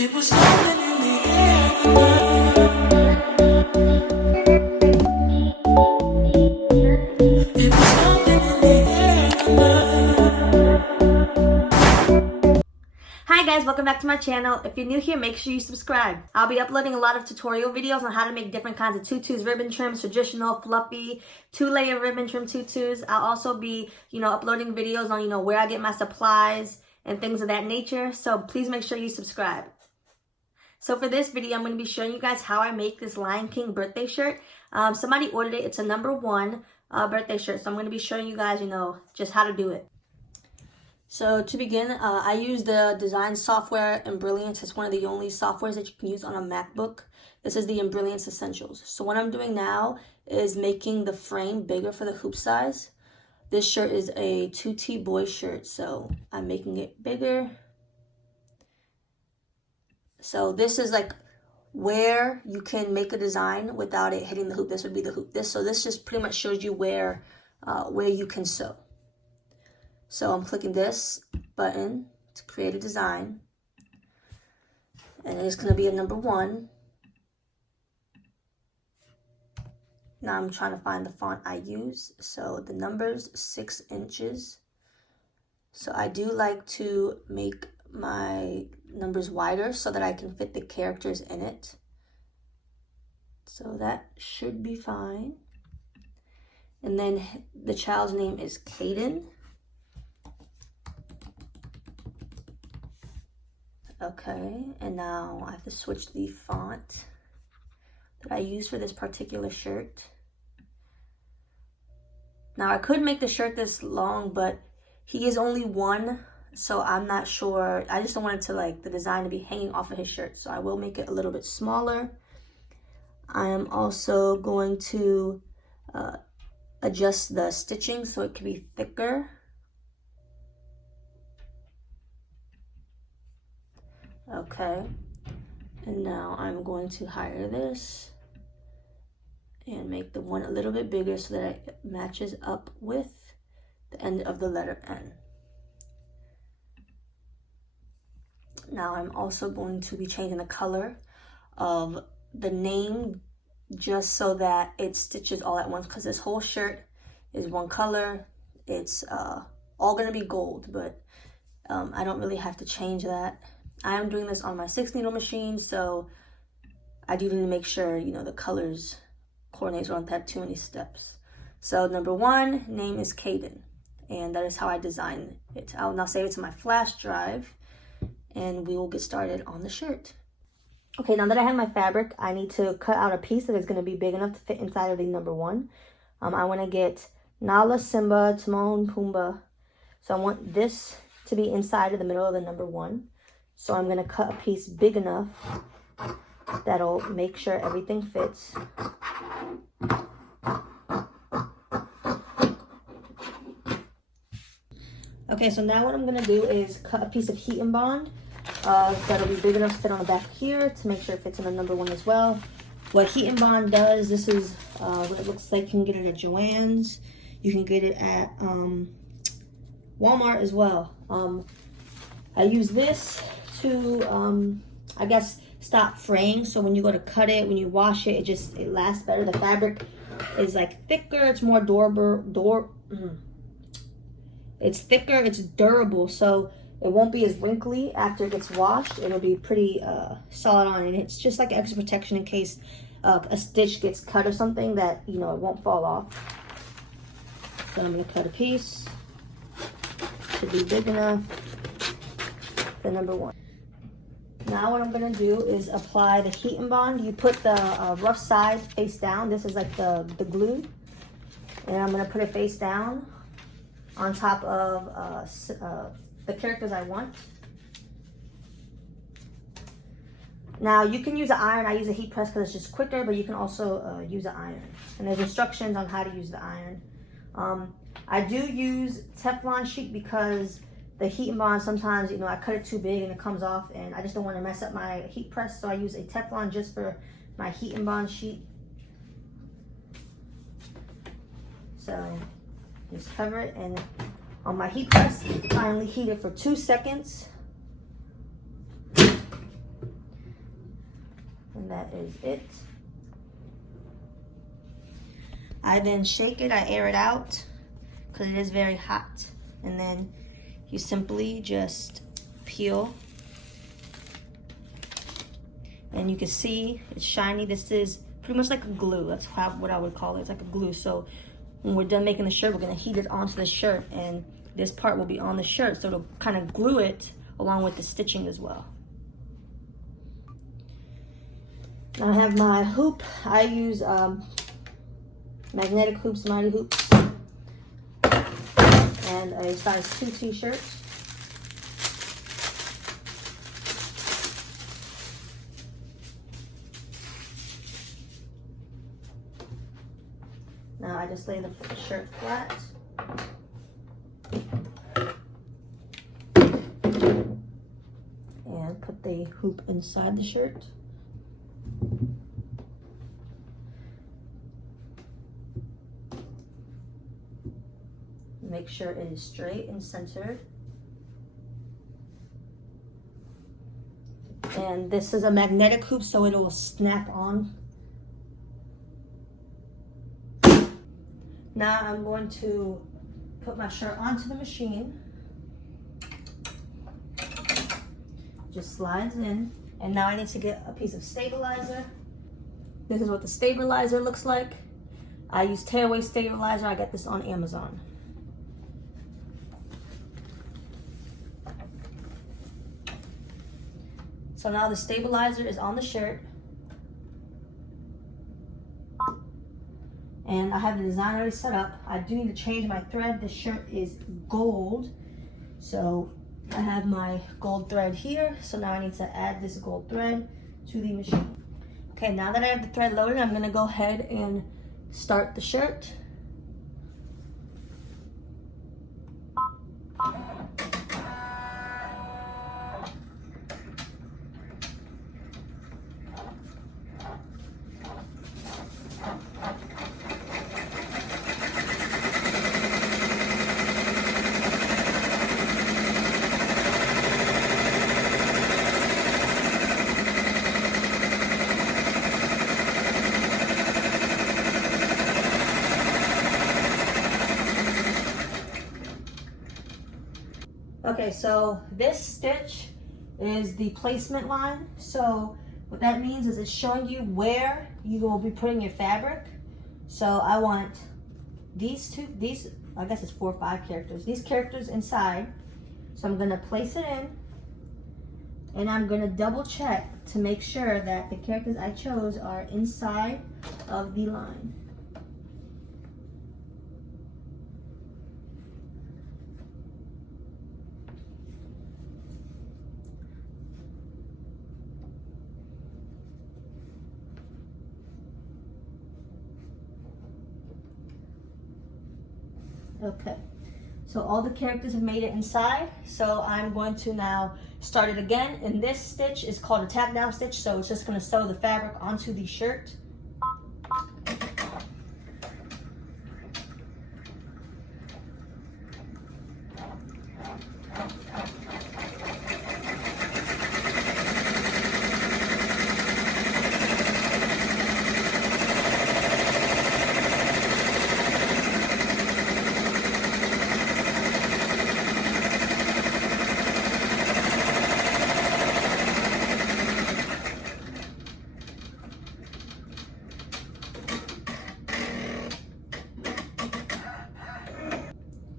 It was something in the air. It was something in the air. Hi guys, welcome back to my channel. If you're new here, make sure you subscribe. I'll be uploading a lot of tutorial videos on how to make different kinds of tutus, ribbon trims, traditional, fluffy, 2-layer ribbon trim tutus. I'll also be, uploading videos on, where I get my supplies and things of that nature. So please make sure you subscribe. So for this video, I'm going to be showing you guys how I make this Lion King birthday shirt. Somebody ordered it. It's a #1 birthday shirt. So I'm going to be showing you guys, just how to do it. So to begin, I use the design software Embroidery. It's one of the only softwares that you can use on a MacBook. This is the Embroidery Essentials. So what I'm doing now is making the frame bigger for the hoop size. This shirt is a 2T boy shirt, so I'm making it bigger. So this is like where you can make a design without it hitting the hoop. This would be the hoop. So this just pretty much shows you where you can sew. So I'm clicking this button to create a design. And it's going to be a #1. Now I'm trying to find the font I use. So the number's 6 inches. So I do like to make my numbers wider so that I can fit the characters in it. So that should be fine. And then the child's name is Caden. Okay, and now I have to switch the font that I use for this particular shirt. Now I could make the shirt this long, but he is only 1, so I'm not sure. I just don't want it to the design to be hanging off of his shirt, so I will make it a little bit smaller. I am also going to adjust the stitching so it can be thicker. Okay, and now I'm going to hide this and make the one a little bit bigger so that it matches up with the end of the letter N. Now I'm also going to be changing the color of the name just so that it stitches all at once, because this whole shirt is one color. It's all going to be gold, but I don't really have to change that. I am doing this on my 6-needle machine, so I do need to make sure, the colors coordinate so I don't have too many steps. So #1, name is Caden, and that is how I design it. I will now save it to my flash drive, and we will get started on the shirt. Okay, now that I have my fabric, I need to cut out a piece that is going to be big enough to fit inside of the #1. I want to get Nala, Simba, Timon, Pumbaa. So I want this to be inside of the middle of the #1. So I'm going to cut a piece big enough that'll make sure everything fits. Okay, so now what I'm going to do is cut a piece of heat and bond that'll be big enough to fit on the back here to make sure it fits in the #1 as well. What heat and bond does, this is what it looks like. You can get it at Joann's. You can get it at Walmart as well. I use this to, I guess, stop fraying. So when you go to cut it, when you wash it, it lasts better. The fabric is thicker. It's more durable. It's thicker. It's durable. So it won't be as wrinkly after it gets washed. It'll be pretty solid on, and it's just like extra protection in case a stitch gets cut or something, that it won't fall off. So I'm gonna cut a piece. Should be big enough. The #1. Now what I'm going to do is apply the heat and bond. You put the rough side face down. This is like the glue. And I'm going to put it face down on top of the characters I want. Now you can use an iron. I use a heat press because it's just quicker, but you can also use an iron. And there's instructions on how to use the iron. I do use Teflon sheet because the heat and bond, sometimes, I cut it too big and it comes off, and I just don't want to mess up my heat press, so I use a Teflon just for my heat and bond sheet. So just cover it, and on my heat press, I only heat it for 2 seconds. And that is it. I then shake it, I air it out because it is very hot. And then you simply just peel. And you can see it's shiny. This is pretty much like a glue. That's what I would call it. It's like a glue. So when we're done making the shirt, we're gonna heat it onto the shirt, and this part will be on the shirt, so it'll kind of glue it along with the stitching as well. Now I have my hoop. I use magnetic hoops, mighty hoops, and a size 2 t-shirt. Now I just lay the shirt flat. And put the hoop inside the shirt. Make sure it is straight and centered. And this is a magnetic hoop, so it will snap on. Now I'm going to put my shirt onto the machine. Just slides in. And now I need to get a piece of stabilizer. This is what the stabilizer looks like. I use tearaway stabilizer. I got this on Amazon. So now the stabilizer is on the shirt. And I have the design already set up. I do need to change my thread. This shirt is gold. So I have my gold thread here. So now I need to add this gold thread to the machine. Okay, now that I have the thread loaded, I'm gonna go ahead and start the shirt. Okay, so this stitch is the placement line. So what that means is it's showing you where you will be putting your fabric. So I want these I guess it's 4 or 5 characters, these characters inside. So I'm gonna place it in, and I'm gonna double check to make sure that the characters I chose are inside of the line. Okay, so all the characters have made it inside. So I'm going to now start it again. And this stitch is called a tap down stitch. So it's just gonna sew the fabric onto the shirt.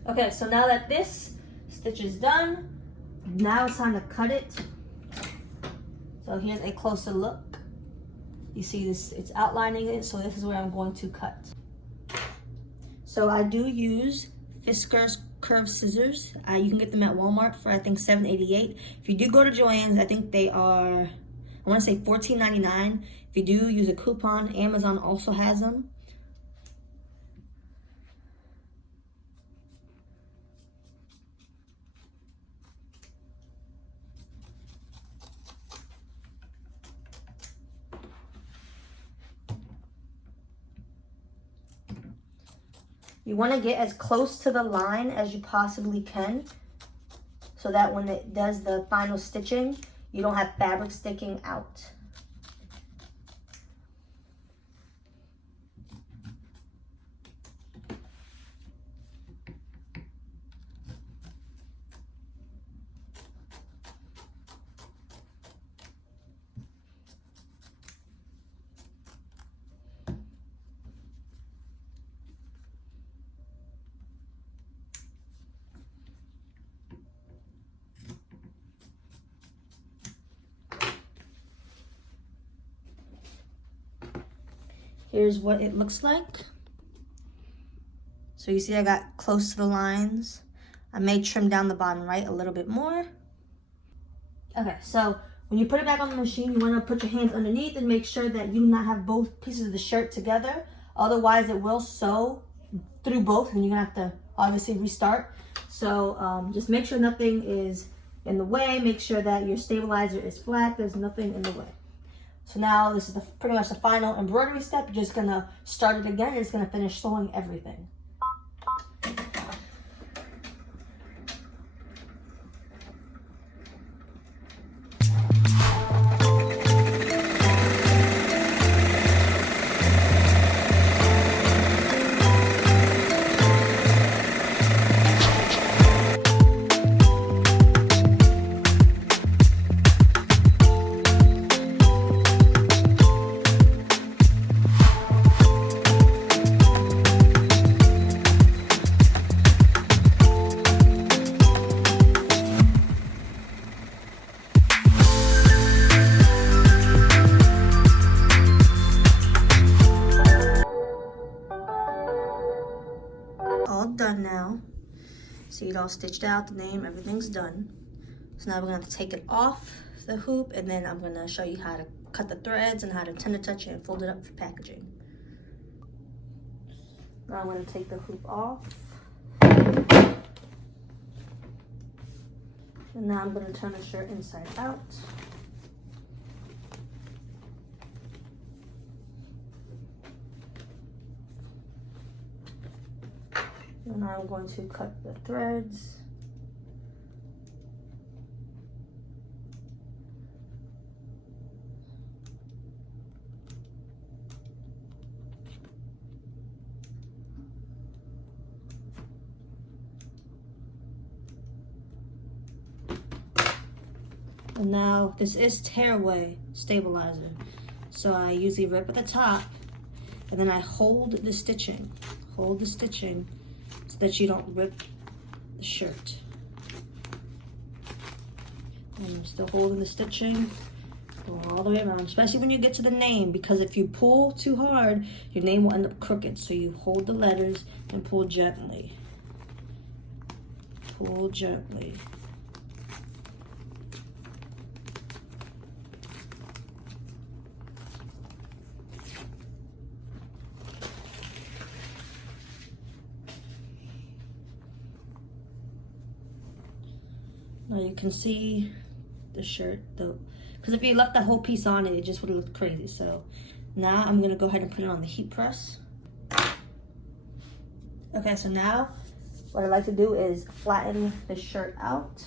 Okay, so now that this stitch is done, now it's time to cut it. So here's a closer look. You see this, it's outlining it, so this is where I'm going to cut. So I do use Fisker's curved scissors. You can get them at Walmart for I think $7.88. If you do go to Joann's, I think they are, I want to say $14.99. If you do use a coupon, Amazon also has them. You want to get as close to the line as you possibly can, so that when it does the final stitching, you don't have fabric sticking out. Here's what it looks like. So you see I got close to the lines. I may trim down the bottom right a little bit more. Okay, so when you put it back on the machine, you want to put your hands underneath and make sure that you do not have both pieces of the shirt together. Otherwise, it will sew through both and you're going to have to obviously restart. So just make sure nothing is in the way. Make sure that your stabilizer is flat. There's nothing in the way. So now this is pretty much the final embroidery step. You're just going to start it again and it's going to finish sewing everything. All done now. See it all stitched out, the name, everything's done. So now we're gonna have to take it off the hoop and then I'm gonna show you how to cut the threads and how to tender touch it and fold it up for packaging. Now I'm gonna take the hoop off. And now I'm gonna turn the shirt inside out. And now I'm going to cut the threads. And now this is tearaway stabilizer. So I usually rip at the top and then I hold the stitching. Hold the stitching so that you don't rip the shirt. And I'm still holding the stitching, going all the way around, especially when you get to the name, because if you pull too hard, your name will end up crooked. So you hold the letters and pull gently. Pull gently. Now you can see the shirt though, because if you left the whole piece on it, it just would have looked crazy. So now I'm gonna go ahead and put it on the heat press. Okay, so now what I like to do is flatten the shirt out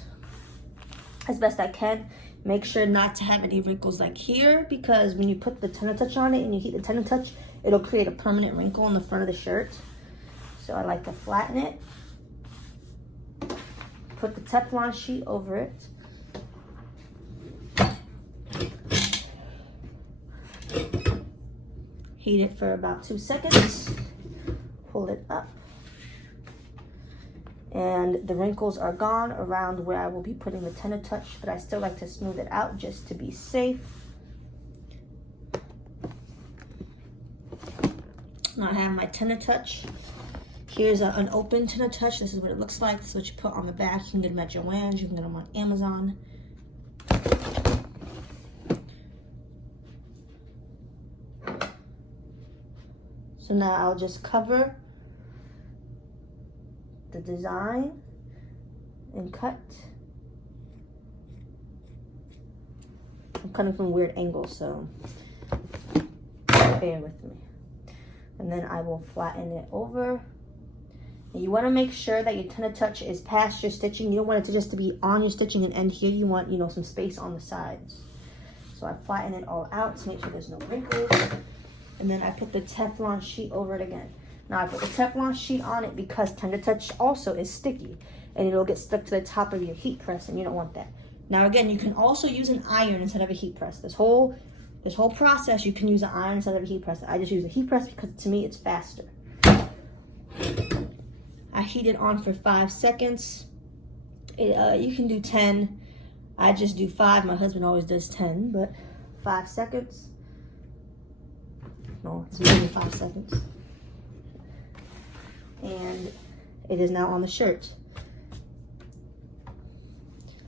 as best I can. Make sure not to have any wrinkles like here, because when you put the tender touch on it and you heat the tender touch, it'll create a permanent wrinkle in the front of the shirt. So I like to flatten it. Put the Teflon sheet over it. Heat it for about 2 seconds. Pull it up. And the wrinkles are gone around where I will be putting the tender touch, but I still like to smooth it out just to be safe. Now I have my tender touch. Here's an open tender touch. This is what it looks like. This is what you put on the back. You can get them at Joann's. You can get them on Amazon. So now I'll just cover the design and cut. I'm cutting from weird angles, so bear with me. And then I will flatten it over. And you want to make sure that your tender touch is past your stitching. You don't want it to just to be on your stitching and end here. You want, you know, some space on the sides. So I flatten it all out to make sure there's no wrinkles. And then I put the Teflon sheet over it again. Now I put the Teflon sheet on it because tender touch also is sticky and it'll get stuck to the top of your heat press and you don't want that. Now again, you can also use an iron instead of a heat press. This whole process, you can use an iron instead of a heat press. I just use a heat press because to me it's faster. I heat it on for 5 seconds. You can do 10. I just do 5. My husband always does 10, but 5 seconds. No, it's maybe 5 seconds. And it is now on the shirt.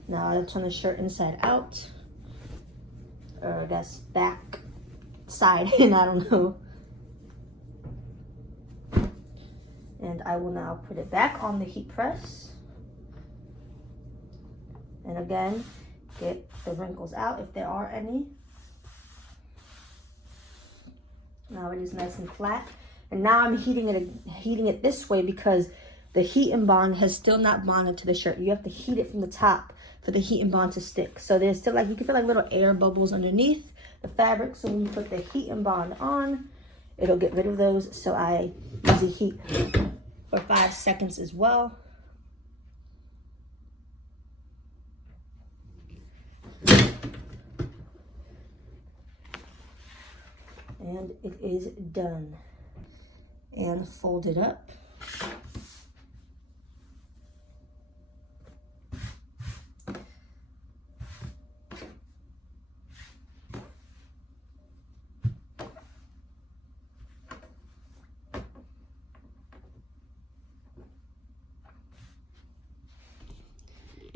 Now I'll turn the shirt inside out. Or I guess back, side, and I don't know. And I will now put it back on the heat press. And again, get the wrinkles out if there are any. Now it is nice and flat. And now I'm heating it this way because the heat and bond has still not bonded to the shirt. You have to heat it from the top for the heat and bond to stick. So there's still like, you can feel like little air bubbles underneath the fabric. So when you put the heat and bond on, it'll get rid of those. So I usually heat for 5 seconds as well. And it is done. And fold it up.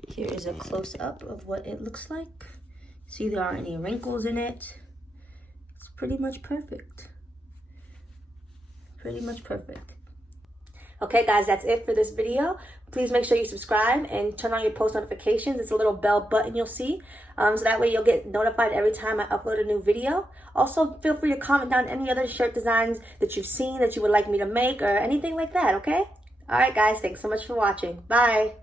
Here is a close-up of what it looks like. See, there aren't any wrinkles in it. It's pretty much perfect. Pretty much perfect. Okay guys, that's it for this video. Please make sure you subscribe and turn on your post notifications. It's a little bell button you'll see. So that way you'll get notified every time I upload a new video. Also, feel free to comment down any other shirt designs that you've seen that you would like me to make or anything like that, okay? Alright guys, thanks so much for watching. Bye!